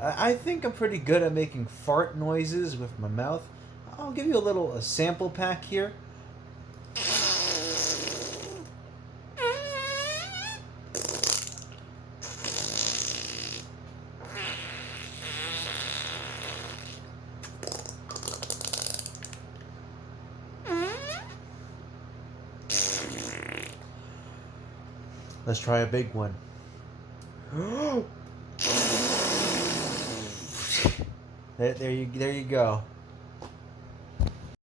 I think I'm pretty good at making fart noises with my mouth. I'll give you a sample pack here. Let's try a big one. There you go.